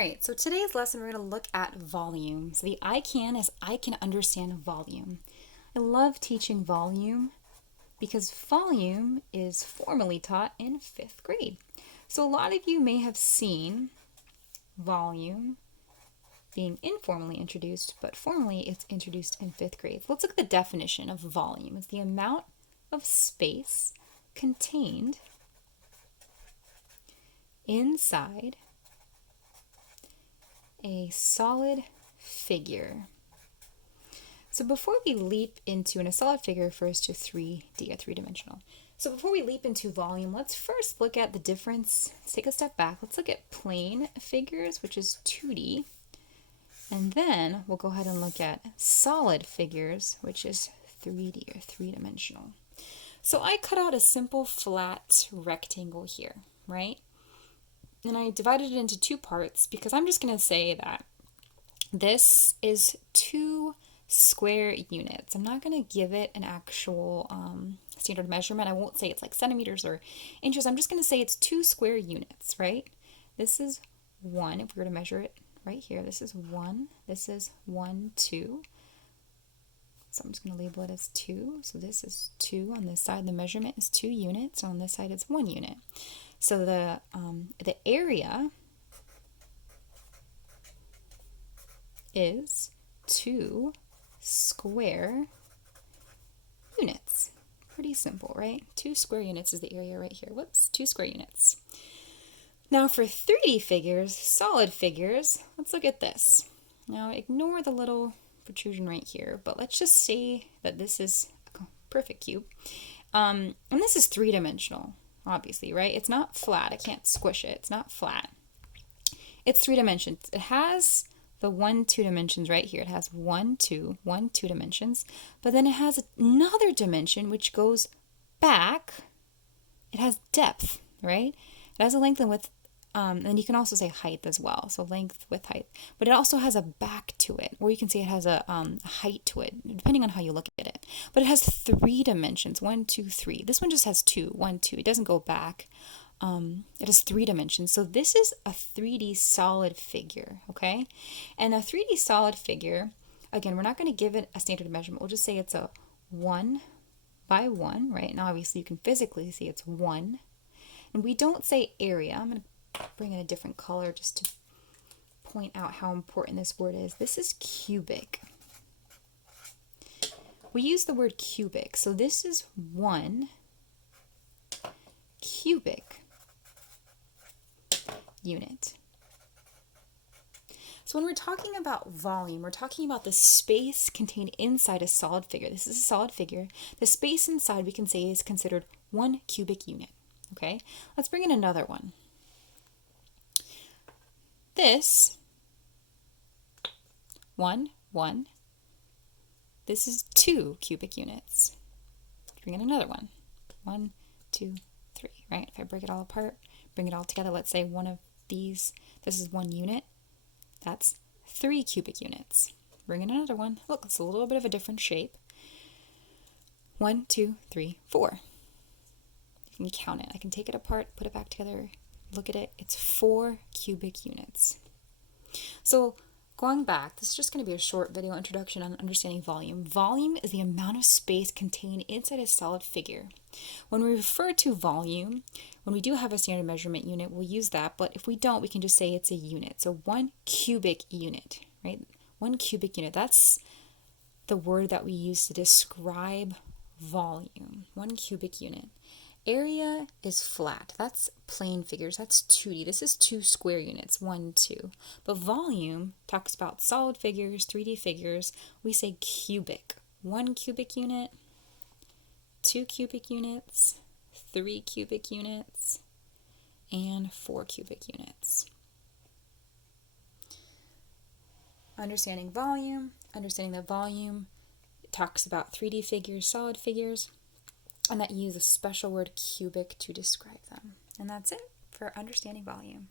Alright, so today's lesson we're going to look at volume. So the I can is I can understand volume. I love teaching volume because volume is formally taught in 5th grade. So a lot of you may have seen volume being informally introduced, but formally it's introduced in 5th grade. So let's look at the definition of volume. It's the amount of space contained inside a solid figure. So before we leap into, and a solid figure refers to 3D, or three-dimensional. So before we leap into volume, let's first look at the difference. Let's take a step back. Let's look at plane figures, which is 2D. And then we'll go ahead and look at solid figures, which is 3D, or three-dimensional. So I cut out a simple flat rectangle here, right? And I divided it into 2 parts because I'm just going to say that this is 2 square units. I'm not going to give it an actual standard measurement. I won't say it's like centimeters or inches. I'm just going to say it's 2 square units, right? This is 1. If we were to measure it right here, this is 1. This is 1, 2. So I'm just going to label it as 2. So this is 2 on this side. The measurement is 2 units. On this side, it's 1 unit. So the area is 2 square units. Pretty simple, right? 2 square units is the area right here. Whoops, 2 square units. Now for 3D figures, solid figures, let's look at this. Now ignore the little protrusion right here, but let's just say that this is a perfect cube. And this is 3-dimensional. Obviously, right? It's not flat. I can't squish it. It's not flat. It's 3 dimensions. It has the 1, 2 dimensions right here. It has 1, 2 dimensions. But then it has another dimension which goes back. It has depth, right? It has a length and width. And you can also say height as well. So length, width, height. But it also has a back to it, or you can say it has a height to it, depending on how you look at it. But it has 3 dimensions, 1, 2, 3. This one just has 2, 1, 2. It doesn't go back. It has 3 dimensions. So this is a 3D solid figure, okay? And a 3D solid figure, again, we're not going to give it a standard measurement. We'll just say it's a 1 by 1, right? And obviously you can physically see it's 1. And we don't say area. I'm going to bring in a different color just to point out how important this word is. This is cubic. We use the word cubic. So this is 1 cubic unit. So when we're talking about volume, we're talking about the space contained inside a solid figure. This is a solid figure. The space inside we can say is considered 1 cubic unit. Okay, let's bring in another one. This 1, 1. This is 2 cubic units. Bring in another one. 1, 2, 3. Right? If I break it all apart, bring it all together. Let's say one of these. This is 1 unit. That's 3 cubic units. Bring in another one. Look, it's a little bit of a different shape. 1, 2, 3, 4. You can count it. I can take it apart, put it back together. Look at it, it's 4 cubic units. So going back, this is just going to be a short video introduction on understanding volume. Volume is the amount of space contained inside a solid figure. When we refer to volume, when we do have a standard measurement unit, we'll use that, but if we don't, we can just say it's a unit. So 1 cubic unit, right? 1 cubic unit, that's the word that we use to describe volume, 1 cubic unit. Area is flat. That's plane figures. That's 2D. This is 2 square units, 1, 2. But volume talks about solid figures, 3D figures. We say cubic. 1 cubic unit, 2 cubic units, 3 cubic units, and 4 cubic units. Understanding that volume talks about 3D figures, solid figures, and that you use a special word cubic to describe them. And that's it for understanding volume.